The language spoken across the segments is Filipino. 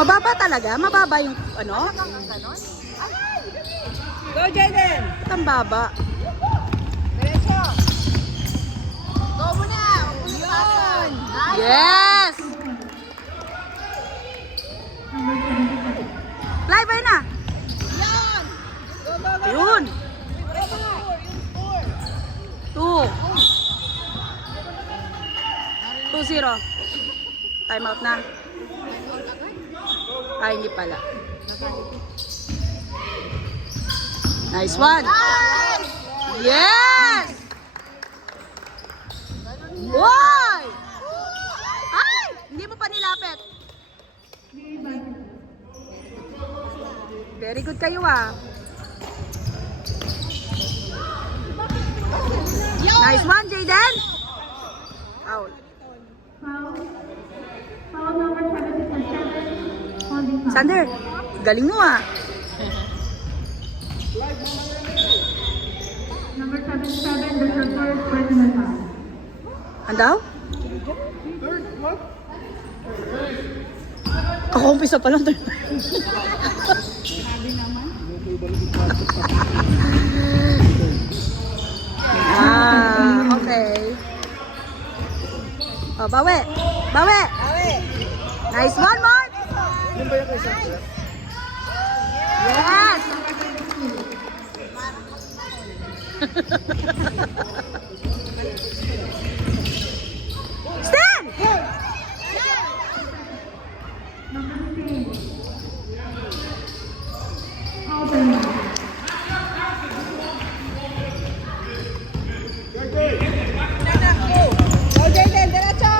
Mababa talaga? Mababa yung ano? Go, Jaden! Ang baba. Diretso! Go muna! Yun! Yes! Fly by na! Yan! Go, go, go! Yun! Yung score! 2-0. Time out na. Ay, hindi pala. Nice one! Yes! Why? Ay! Hindi mo pa nilapit. Very good kayo ah. Nice one, Jaden! Out. Sander, galing mo ah. Number 77, the shorter personal foul. Andaw? Kakumpisa pa lang. Okay. Oh, bawi. Bawi. Nice one, Mark. Yes. Stand. Number 6, Alden. Go, Jaden! Diretso!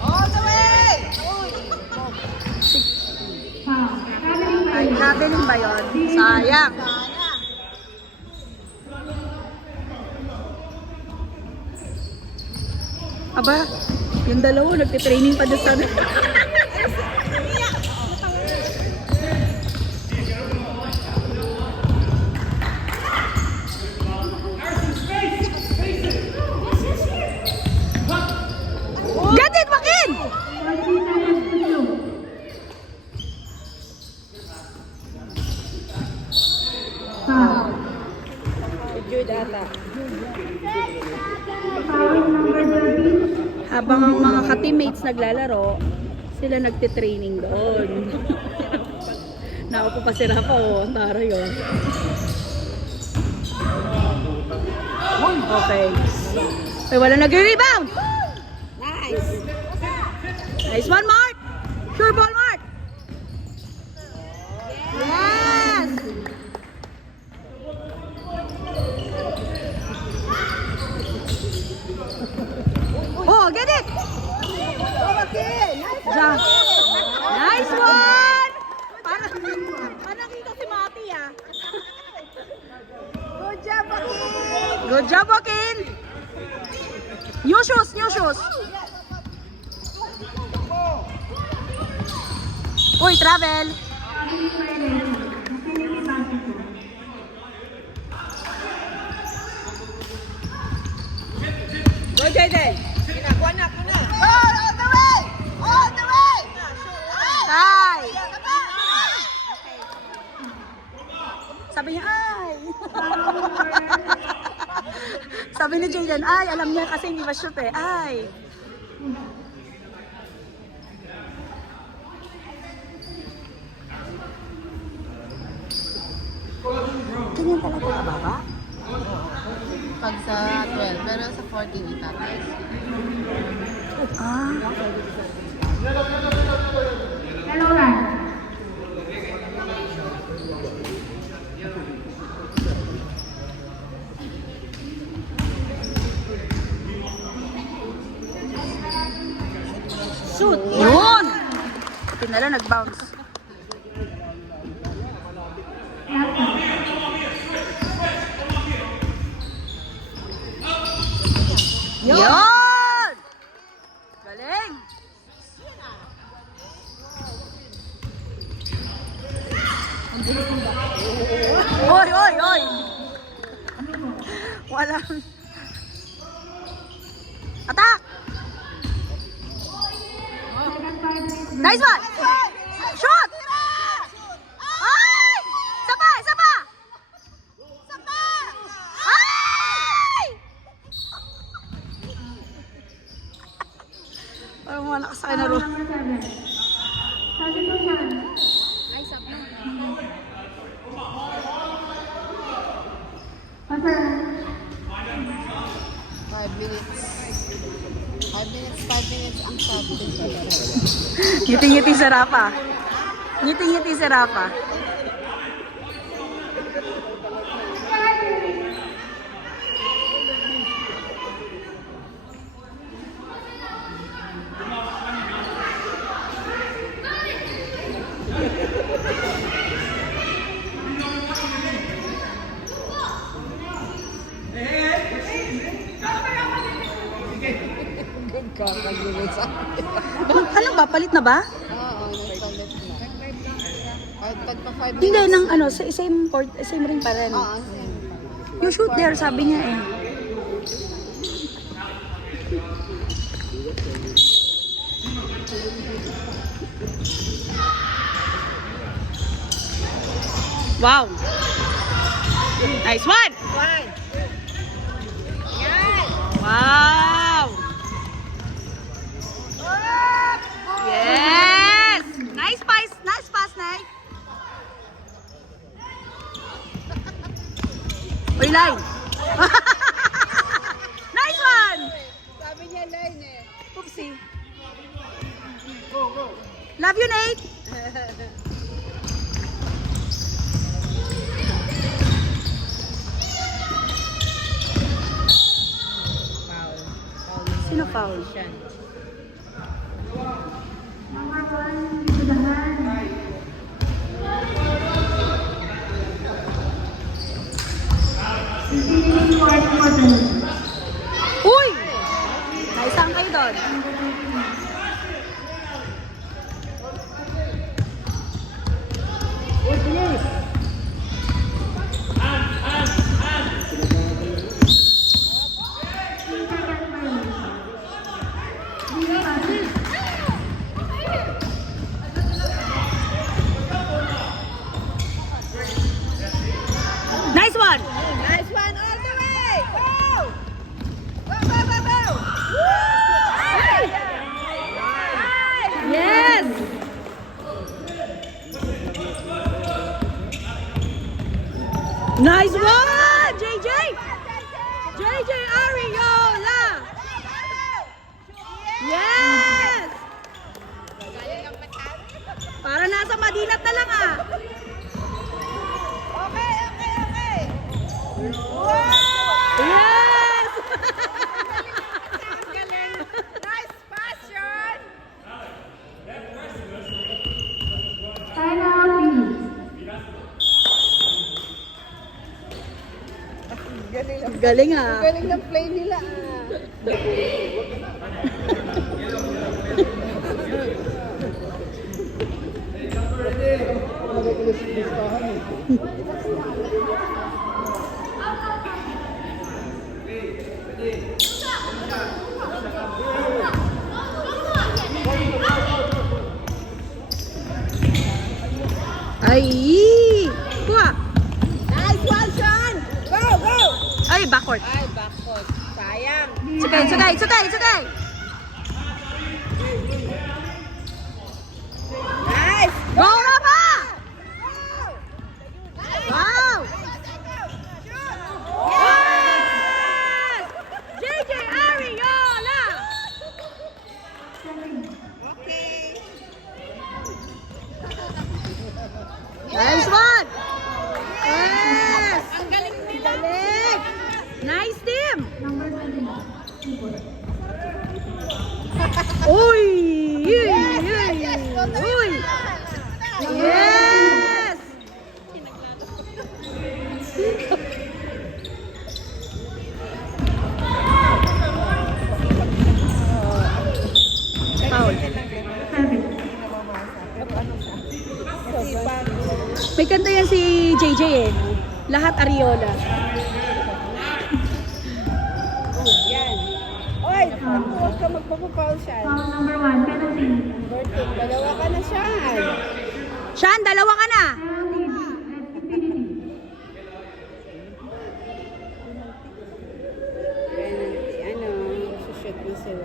All the way! Foul. Traveling by Ay, traveling ba yun? Sayang. Aba, yung dalawa, nagtitraining pa doon sa... Get it, Joaquin! 40 seconds to shoot. Foul. Jude ata. Foul number 13. Habang ang mga ka-teammates naglalaro, sila nagtitraining doon. Naupo pa si Rafa, oh. Taray, oh. Okay. Ay, wala nag-rebound! Nice! Nice one, Mark! Sure ball, Mark! Yes! Oh, get it! Ja. Nice one! Parang kita si Mati, ah. Good job, Joaquin! Good job, Joaquin! New shoes, new shoes! Uy, travel! Go, Jaden! Kinakuha na, ako na! Go! All the way! All the way! Ay! Sabi niya, ay! Sabi ni Jaden, ay, alam niya kasi hindi ma-shoot eh. Ay! Ganyan talaga kababa? Pag sa 12, pero sa 14 itataas. Ah. Hello, Ryan. Shoot! Yun! Pinala nag-bounce. Yun! Galing! Oy, oy, oy! Walang... Attack! Second 5 minutes. Nice one! Shoot! Ay! Isa pa! Isa pa! Ay! Parang mga nakasakay na Foul ro. number 7. Substitution. Passer. 5 minutes. 5 minutes ang sabi. Ngiti-ngiti si Rafa. Ngiti-ngiti si Rafa. Kakagulo sa Ano ba? Palit na ba? Oo, nagpalit na. Kahit pagpa 5 minutes. Hindi, ng ano, same court, same ring pa rin. Oo, same. You shoot there, sabi niya eh. Wow! Nice one! Wow! Yes! Nice pass, Nay! Uy, line! Nice one! Sabi niya line eh. Oopsie. Love you, Nate! Sino foul? Number 1 to the hand. Beginning fourth quarter. Uy! Naisang kayo doon. Second 5 minutes. Three passes. Nice one! Nice one all the way! Go! Go, go, go, go! Yes! Nice one! JJ! JJ Ariola! Yes! Para nasa Madinat na lang ah. Okay, okay, okay! Wow! Yes! Ang galing! Nice pass, Sean! Time out, please. Galing ah. Galing ng play nila ah. Ay! Kuha! Nice one, Sean! Go, go! Ay, backward. Ay, backcourt. Sayang. Sugay, sugay, sugay, sugay! Nice! Go, Rafa! Wow! Yes! JJ Ariola! Okay. Nice one! Yes! Ang galing nila! Galing! Nice team! Number 7. Uy! Uy! Uy! Yes! Foul. 7. May kanta yan si JJ eh. Lahat Ariola. Hoy, huwag ka magpapapaul siya. Foul number 1, penalty. Berting, dalawa ka na siya. Sean, dalawa ka na. Penalty, infinity. Penalty, ano, shoot mo sila.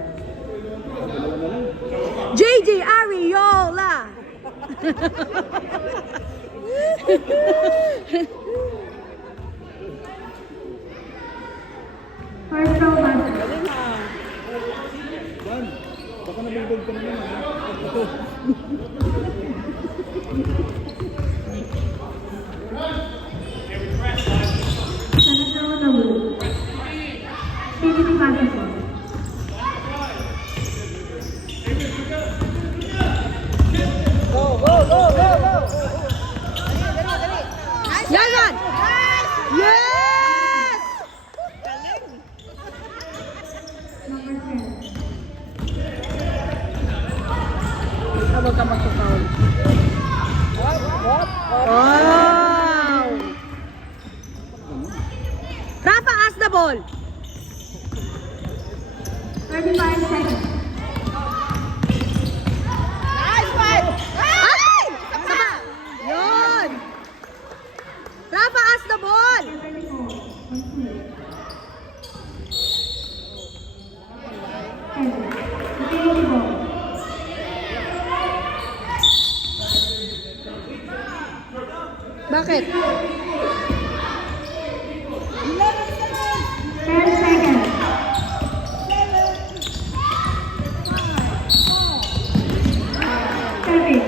JJ Ariola. First row basket. Dali na. Second row na blue. Infinity basketball. Go, go, go, go, go. Dali, dali, dali. Nice. Yan, yan. Nice. Yes! Galing. Number 10. Huwag ka magpapaul. Hop, hop, hop. Wow! Rafa, ask the ball. 35 seconds. Nice fight. Ay! Sama! Yun! Rafa, ask the ball. 34. Infinity ball. Bakit? 10 seconds. Service.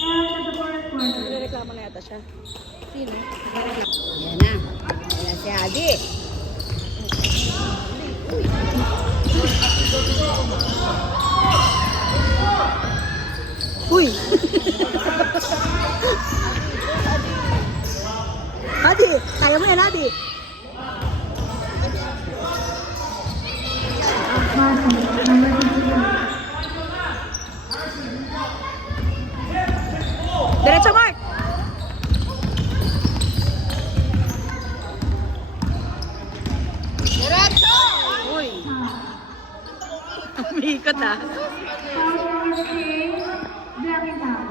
And at the fourth quarter. Reklamo na yata siya. Sino? Yan na. Yan si Adi. Uy! Adi, kaya mo yan, Adi. Basket. Number 52. Diretso, Mark! Diretso! Uy! Umiikot ah. Foul number 8. Blocking foul.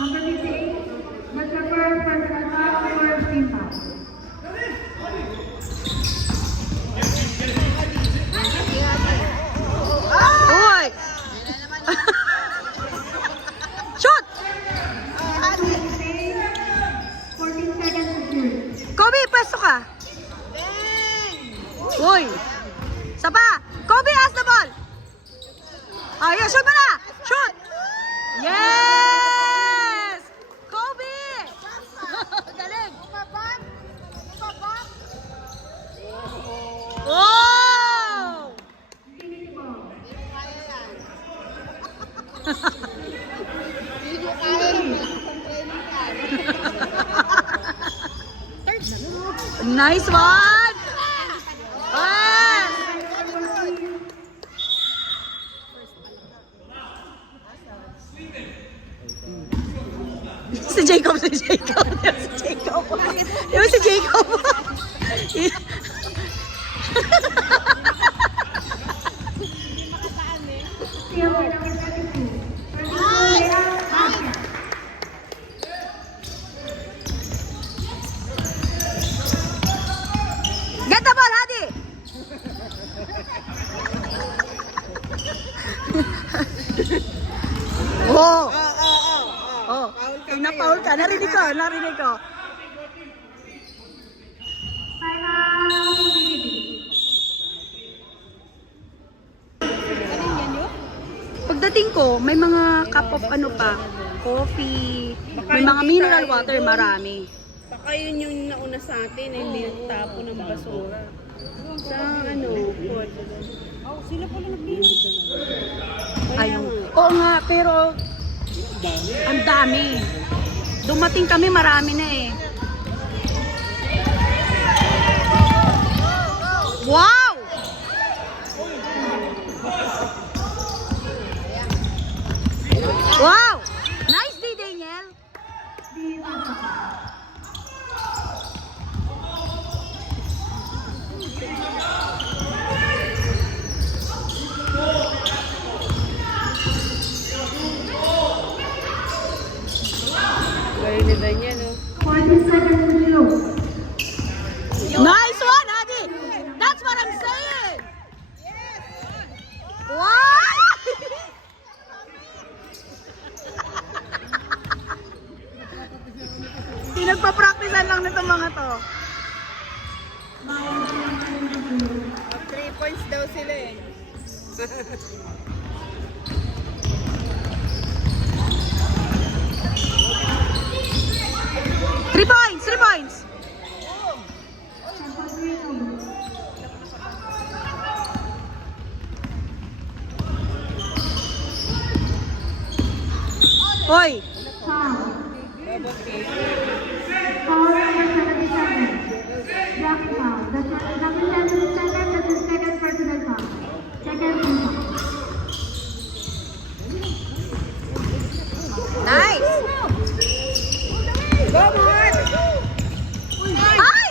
Number 58. That's the first personal foul for team foul. Uy! Shoot! 14 seconds to shoot. Kobe, pwesto ka. Uy! Sapa! Kobe, ask the ball! Ayun, shoot mo na! Shoot! Yes! Kobe! Galing! Wow! Infinity ball. Nice one! Ah! Si Jacob, si Jacob. Si Jacob. Yung si Jacob. Field number 32. Basket. Get the ball, Hadi! Oh! Oh, pinapaul ka. Narinig ko, narinig ko. Time out. Infinity. Pagdating ko, may mga cup of ano pa, coffee, may mga mineral water, marami. Baka yun yung nauna sa atin, hindi nagtapo ng basura. Sa ano, pod. Sila pala nag-inom. Ayun. Oo nga, pero ang dami. Dumating kami, marami na eh. Wow! Wow! Nice day, Daniel! Practicean lang nito mga to. 3 points daw sila eh. 3 points! 3 points! Hoy! Foul. Foul number 77. Blocking foul. That's number 77. That's his second personal foul. Second team foul. Nice! Go, Mart! Ay!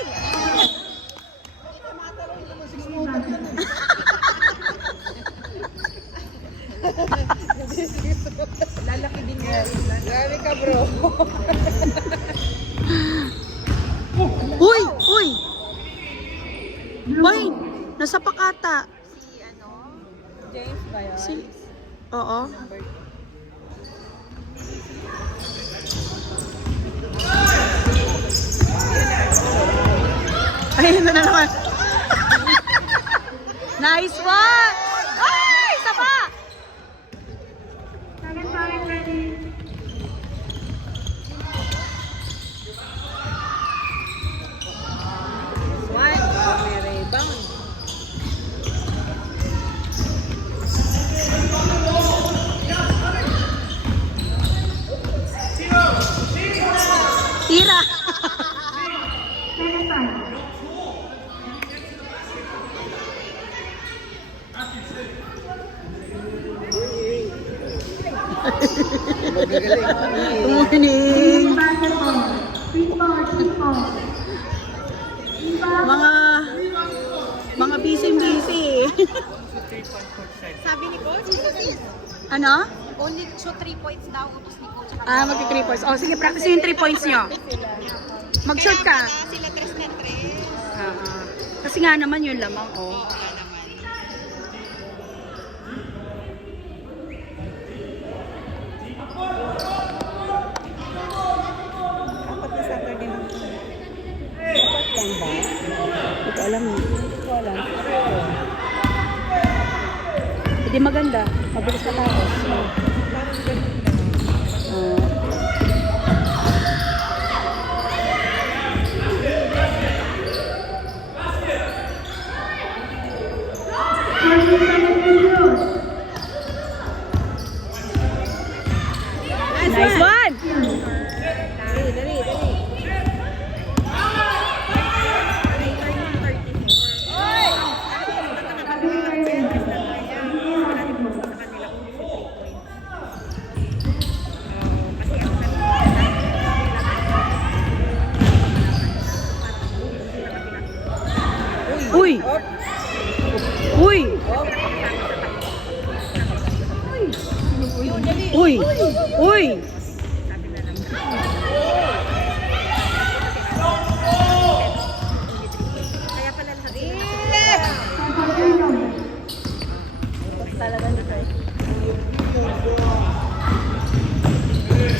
Lalaki din yan. Grabe ka, bro. Uy! Uy! Uy! Nasa pakata. James ba yun? Si... Oo. Ay, ito na naman. Nice one! Ay! Isa pa! Second foul ready. One. May rebound. Tira! Second foul. Good morning! Basketball. Team ball. Team ball. Mga busy-busy. Sabi ni Coach, Ano? only shoot 3 points daw. Utos ni Coach. Magti 3 points. Oh, sige, practice yung 3 points nyo. Mag-shoot ka. Sila 3 na 3. Kasi nga naman yun lamang, oh. Apat na Saturday lang. Apat lang ba? Hindi ko alam. Hindi ko alam. Hindi maganda. Mabilis ka tapos. Parang ganun lang. Nice one! Dali, dali, dali. Uy! Uy! Uy! Uy! Kaya pala sabi.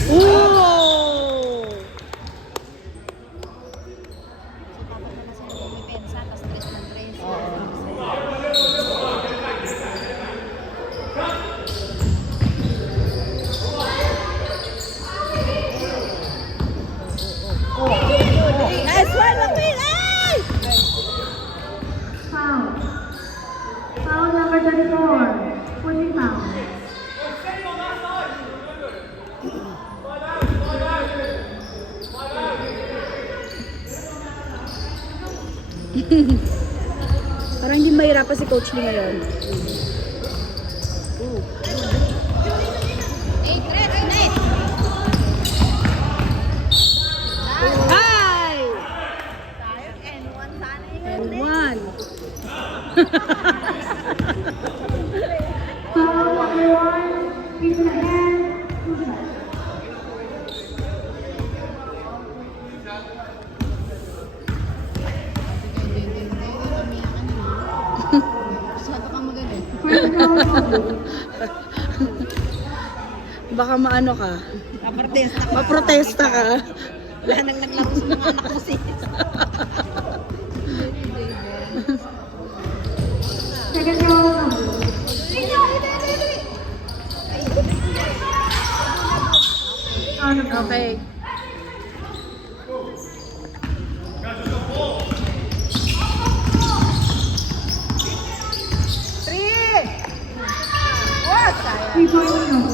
Ooh! Nice one, Lapin! Ay! Foul. Foul number 34. Pushing foul. Parang hindi mahirapan si Coach Lee ngayon. Hi! And one. Foul number 1. Hit the hand. Two shots. Masyado kang magaling. First foul. Baka maano ka. Naprotesta ka. Maprotesta ka. Wala nang naglaro sa mga anak mo sis. Second round. Okay. Three points no.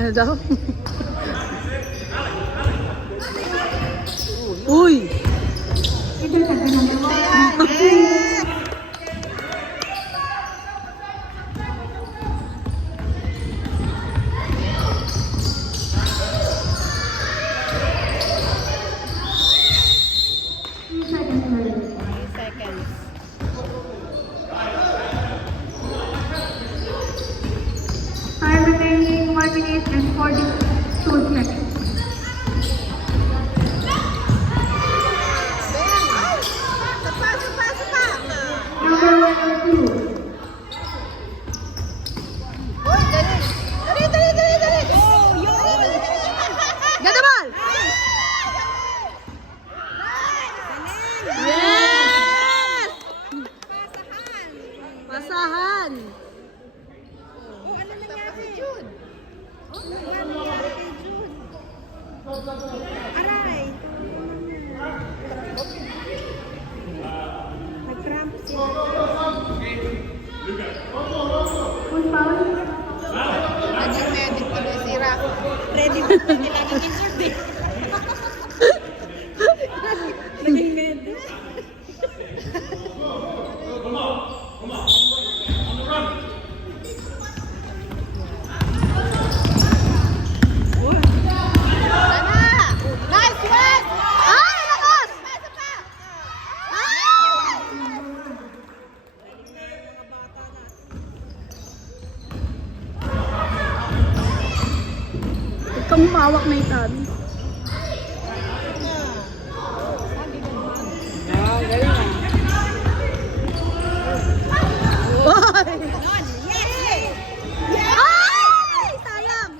Ano daw? Uy! Ito sa ginagawa. Seconds. Time remaining 1 minute and 42 seconds. Number 102. Oh, yun! Get the ball! Yes! Pasahan! Oh, ano nangyari? June. Oh, nangyari kay June. Aray! Nag-cramp siya. Full foul. Naging medic tuloy si Rafa. Ready mo na nilaging injured eh. Naging med. Nice one! Ay! Lakas! Huwag kang humawak na itan. Ah, galing ah. Ay! Yes! Ay! Sayang!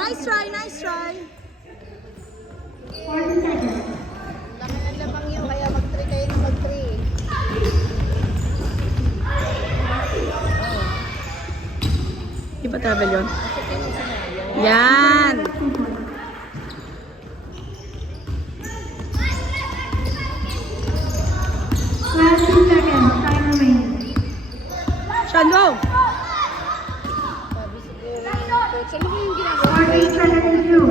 Nice try, nice try. 40 seconds. Laki ng lamang yun, kaya mag-3 kayo na mag-3. Di ba travel yun? Yan! Last 2 seconds. Time remaining. Sean, go! Sabi siguro, coach, ano ba yung ginagawa? 48 seconds to.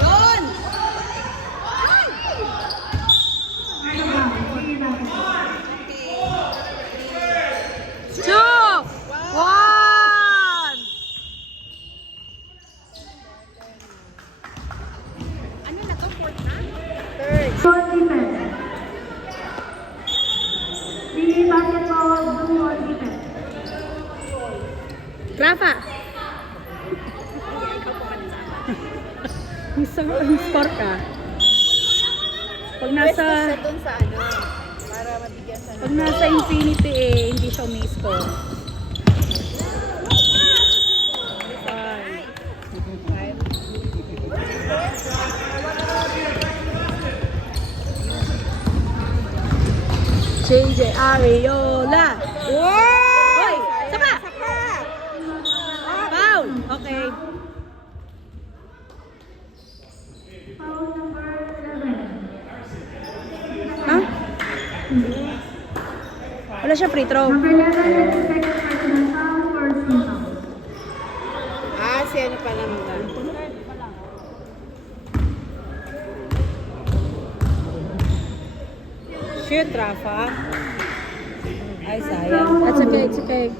Yun! Ano ba? Sige ba? 2! 1! Ano na to? Fourth na? Short defense. The basketball blue on defense. Rafa! Ang score ka. Pag nasa, Sa dun sa ano, para mabigyan sa pag nasa infinity eh, hindi siya umiscore. JJ Ariola! Hoy! Sapa! Foul! Okay. Foul number 7. Ha? Wala siya free throw. Number 11 is the second personal foul for team foul. Ah, si ano pala mga. Shoot, Rafa. Ay, sayang. That's okay, it's okay.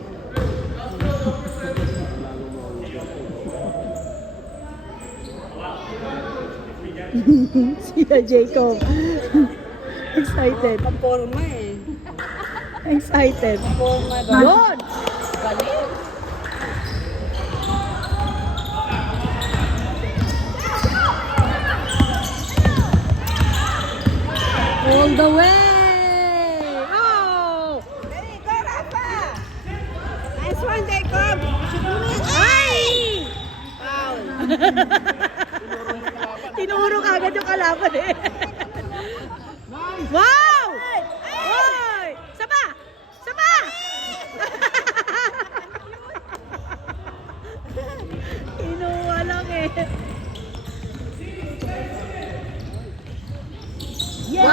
Sila Jacob. Excited. Paporma eh. Excited. Paporma ba? Yun! Galing. All the way! Oh! Hey, go, Rafa! Nice one, Jacob! Ay! Wow! Tinuro ka agad yung kalaban eh. Wow! Oy! Saba! Saba! Inuwa lang eh. Wow!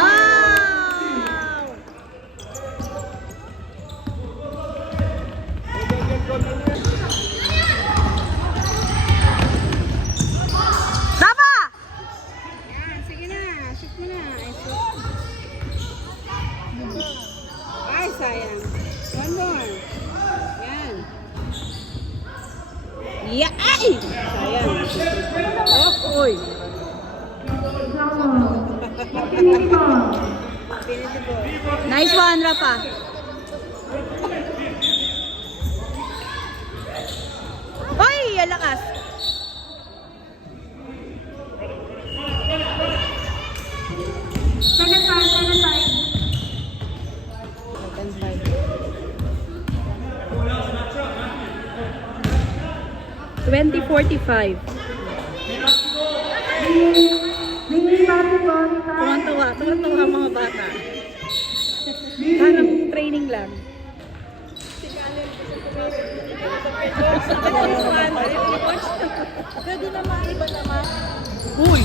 Saba! Yan, sige na. Shoot mo na. Ay, sayang. One more. Yan. Yeah! Ay! Sayang. Oh, oy. Infinity ball. Infinity ball. Nice one, Rafa. Hoy, alakas. Second time, second time. 20:45. Mini basketball time. Tuwan-tuwa mga bata. Parang training lang. Pwede naman, iba naman. Uy!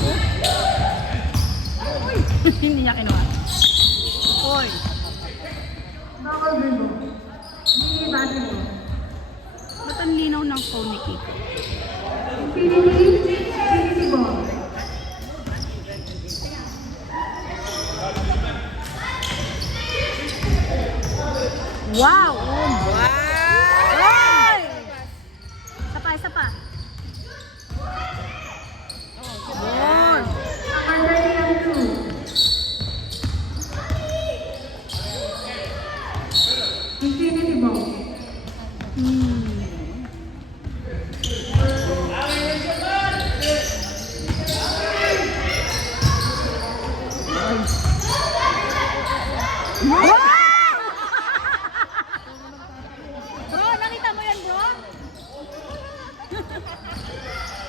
Hindi niya kinuha. Uy! Bawal dribble. Mini basketball. Ba't ang linaw ng phone ni Kiko? Infinity ball. Wow! Wow! Uy! Isa pa. Yun! Number 32. Infinity ball. Wow! Bro, nakita mo yan, bro?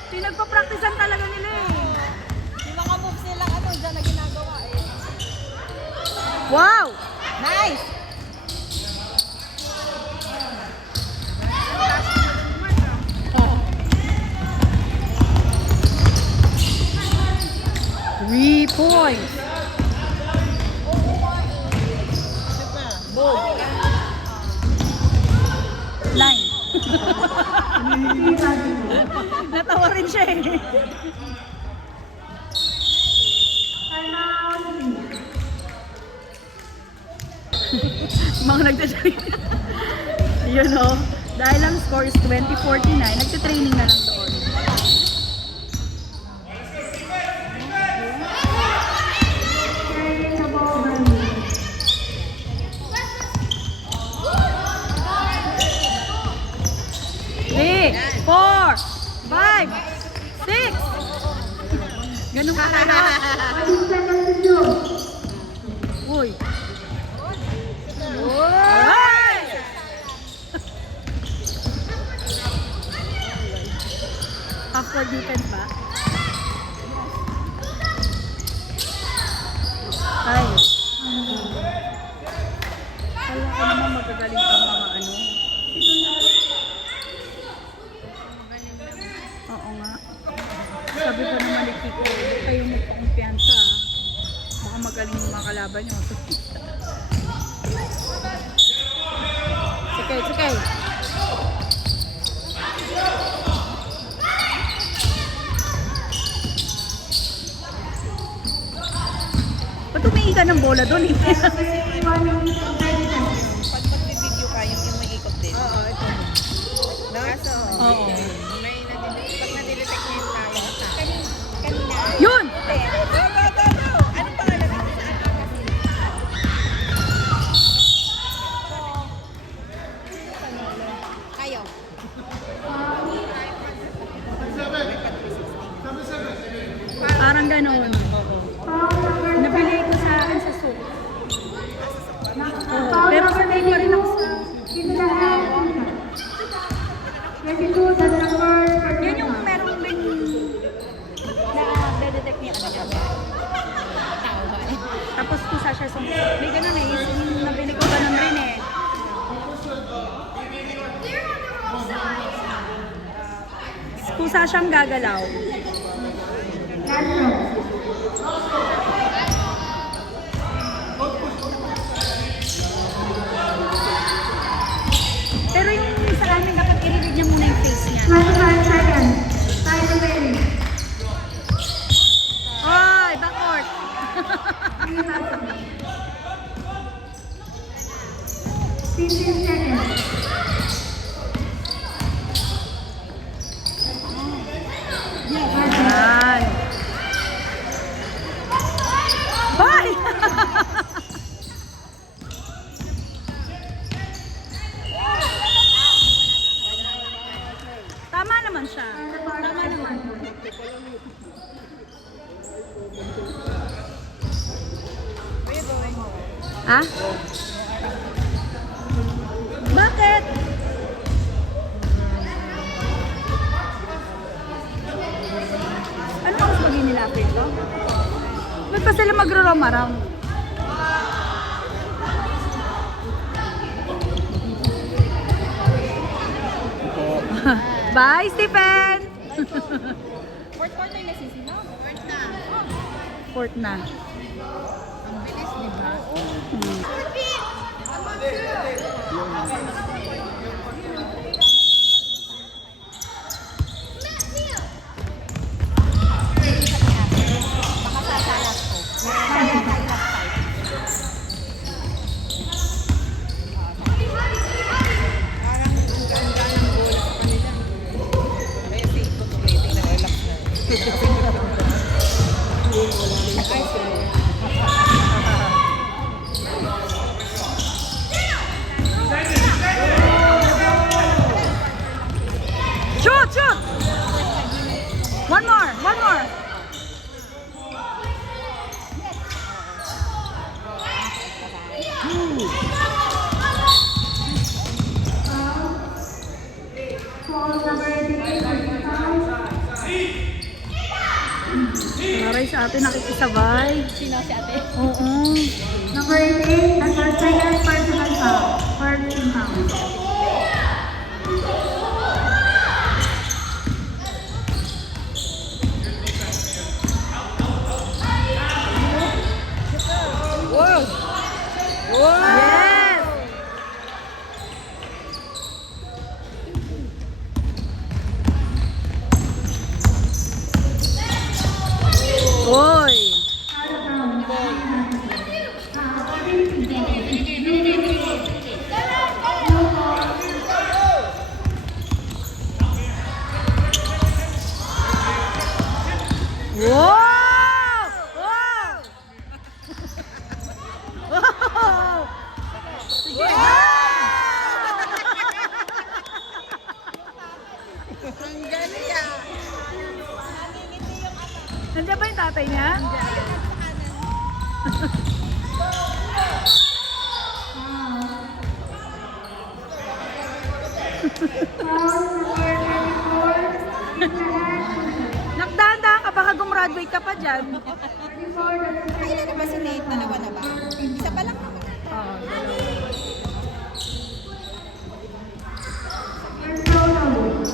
Pinagpa-practicean talaga nila eh. Yung mga moves nila, ano, dyan na ginagawa eh. Wow! Nice! Three points. Nine. Natawa rin siya eh. Mga nagtatraining. Yun o. Dahil ang score is 20:49, nagtatraining na lang doon. Carrying the ball by me. Three, four, five, six. Ganun ka na. 1 second to shoot. Uy. Uy! After defense ba? Ay. Kala ko naman magagaling ka mga ano. Oo nga. Sabi ko naman ni Kiko, huwag kayo magpakumpiyansa ah. Baka magaling yung mga kalaban nyo. Sige, sige. Ba't tumingin ka ng bola doon eh? 1 minute and 30 seconds. Pag magbibideo ka, yung may ikot din. Oo, ito. Kaso, Oo. may pag nadidetect niya yung tayo, kanina. Yun! Go, go, go, go! Anong pangalan mo? Kayo. Parang ganoon. Foul number Nabili ko sa akin sa soup. kung Sasha Song. May ganun eh. Yung nabili ko ganun rin eh. Kung Sashang gagalaw. Last row. Pero yung sa amin, dapat i-read niya muna yung face niya. 25 seconds. Time remaining. Oy, backcourt! 15 seconds. Yan. Bye! Tama naman siya. Tama naman. Ha? Bakit? Ano ang sabihin nila, April? Ba't pa sila magro-roam-around? Bye, Stephen! Fourth quarter na sisi, no? Fourth na. Fourth na. Ang bilis, di ba? Baka sasalat ko. Kaya tayo Parang ang ganda ng bola sa kanila. Kaya si Coach Betty na-relax na. Ay, sir. Shoot! Shoot! One more! One more! Foul number 88 for the foul. Maray sa atin nakikisabay. Sino si ate? Oo. Number 88, that's our second personal foul for team foul. Wow! Wow! Yes! Oy! Out of bounds. Wow! Wow! Wow! Sige! Ang galing ah! Nandiyan ba yung tatay niya? Foul number 34, Nakdahan-dahan ka, baka gumraduate ka pa dyan. 34, that's Kailan na ba si Nate? Dalawa na ba? Isa pa lang naman. first foul number.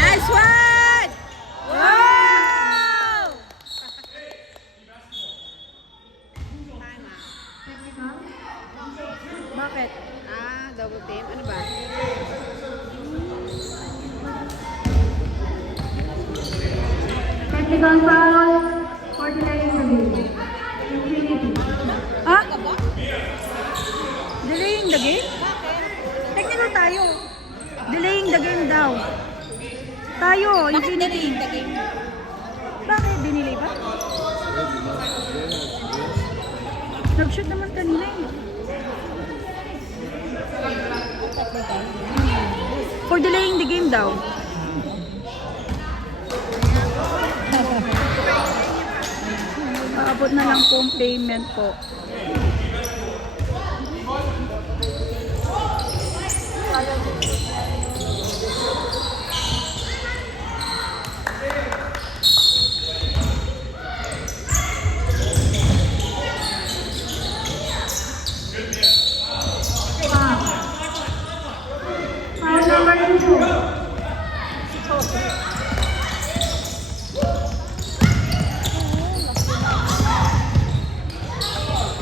Nice one! Wow! Bakit? Ah, double team. Ano ba? Technical foul, 49 service. Infinity. Ha? Delaying the game? Technical tayo. Delaying the game daw. Tayo, Infinity. Bakit? Dinilay ba? Nag-shoot naman kanina eh. For delaying the game daw. Aabot na lang po ang payment po. Foul number 2.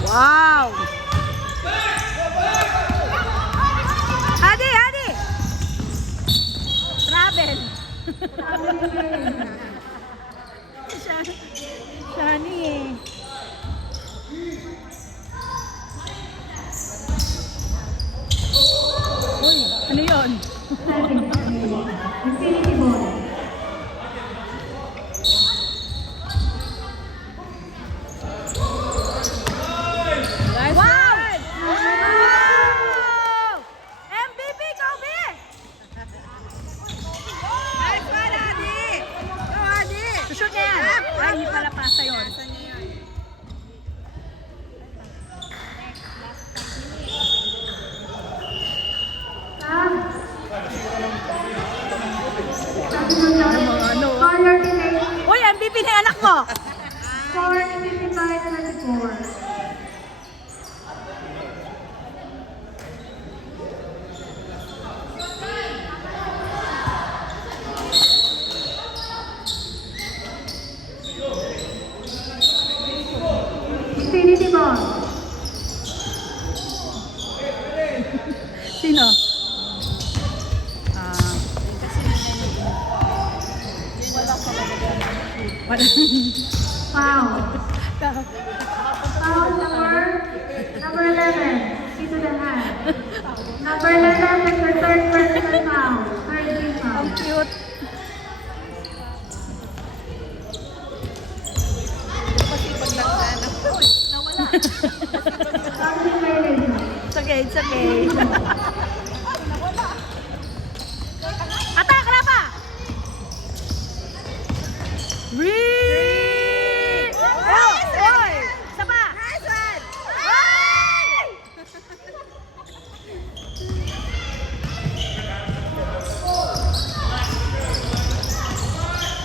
Wow! Adi, Adi! Travel! Shani eh. Uy, ano yun? Infinity ball. Wow! Wow! MVP, Kobe! Nice one, Adi! Go, Adi! Sushoot na yan. Ay, hindi pala pasa yun. Ano? Color delay. Uy, MVP na yung anak mo! Score 55-24. Infinity ball. Sino? Ah. Wala. Foul. Foul number 11. Into the hand. Number 11 is the third personal foul. Third team foul. Ang cute. Boundary violation. It's okay, it's okay. Atak, kenapa? Wee! Oh, oy! Isa pa! Nice one! Oy!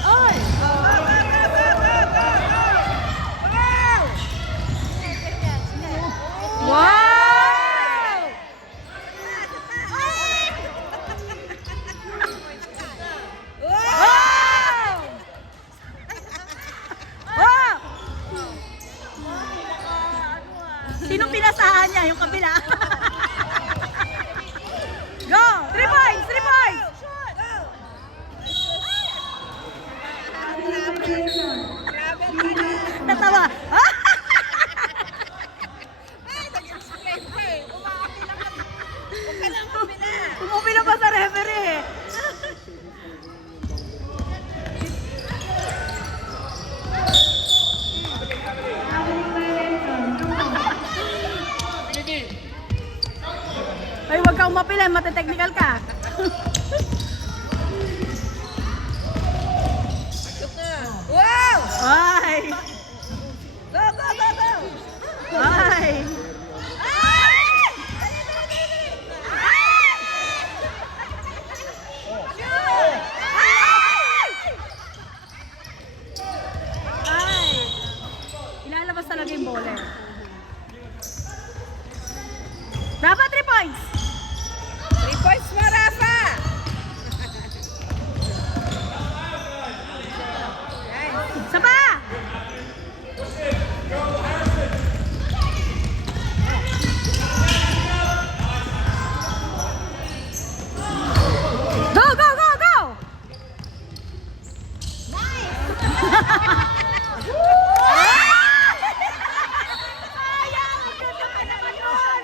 Oy! Go, go, go, go, go, go! Wow! Wow! Wow! Oh! Sinong pinasahan niya? Yung kabila? Go! 3 points! 3 points! Violation. Natawa. Umuwi na ba sa referee? Boundary violation. Ay, huwag kang mapilan. Mate-technical ka. Wow! Ay! Go, go, go, go! Ay! Ay! Ilalabas talaga yung bowler. Rafa, 3 points! 3 points mo, Rafa! Isa pa! Go, go, go, go! Sayang! Ang ganda pa naman yun!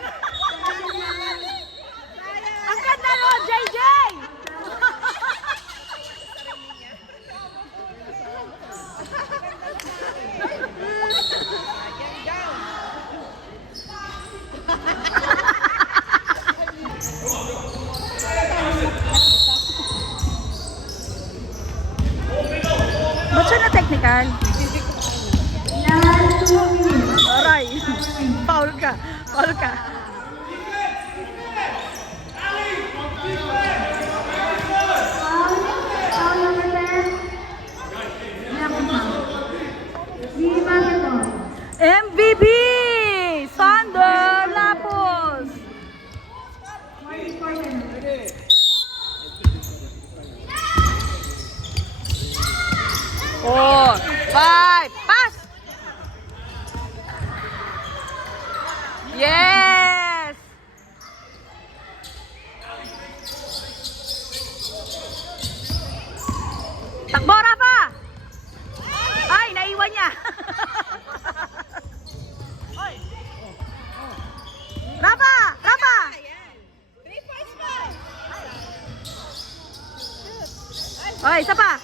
Okay, isa pa.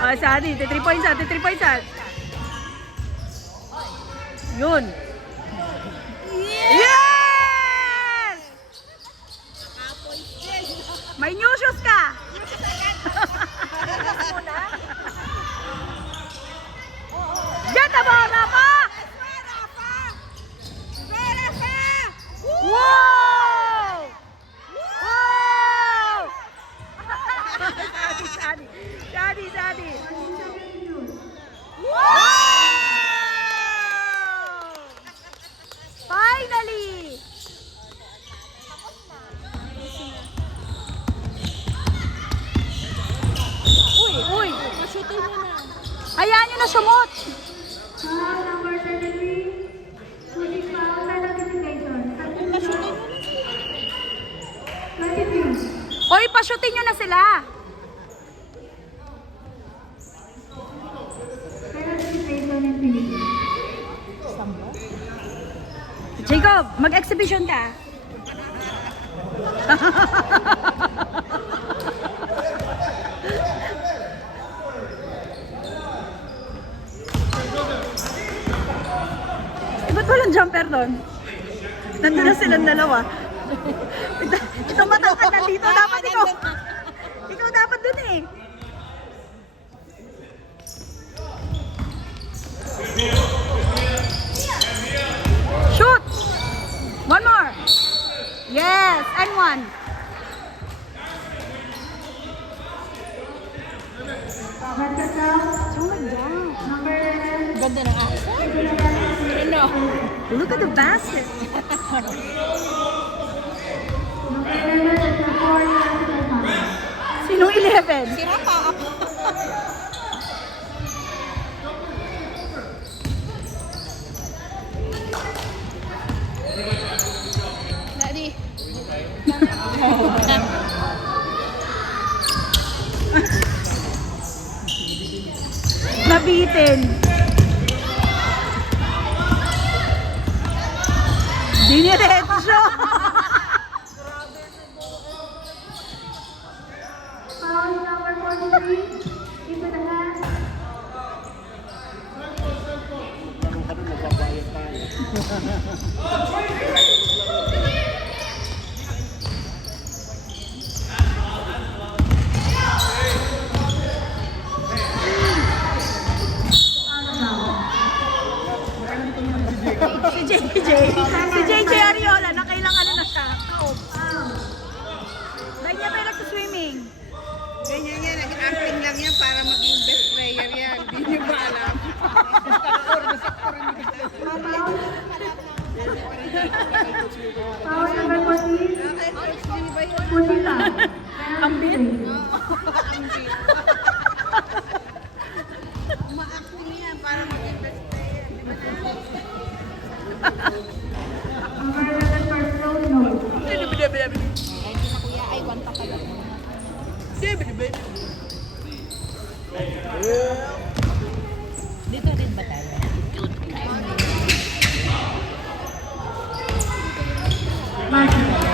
Okay, si Adi. 3 points yan. 3 points yan. Yun. Yes! May new shoes ka. Yan na ba, Rafa? Wow! Wow! Daddy. Wow! Finally! Uy! Masutin mo na. Hayaan nyo na sumot! Foul number 33. Shooting foul na notification. Masutin mo na. 23. Hoy, pashutin nyo na sila! Penalty station and Philippines. Jacob, mag-exhibition ka. Ba't walang jumper doon? Nandun na silang dalawa. Ito matangkad na dito. Dapat ikaw. Ikaw dapat dun eh. Shoot! One more. Yes, and one. That's a foul. Oh my God. Number 11. Ganda ng aso. Ano? Look at the basket. Number 11 is a 4 personal foul. Sinong 11? Sira pa ako. Daddy. Nabitin. Diniretso. Foul number 43. Into the hand. Si JJ Ariola, nakailang ano na siya. Dahil niya tayo nagsa-swimming. Ganyan yan. Nag-acting lang yan para maging best player yan. Hindi niyo ba alam? Foul number 14. Pushing foul. Ambit. Ma-acting yan para maging best player. Di ba? Number 11 first row, no. Dito rin ba tayo? Marshall.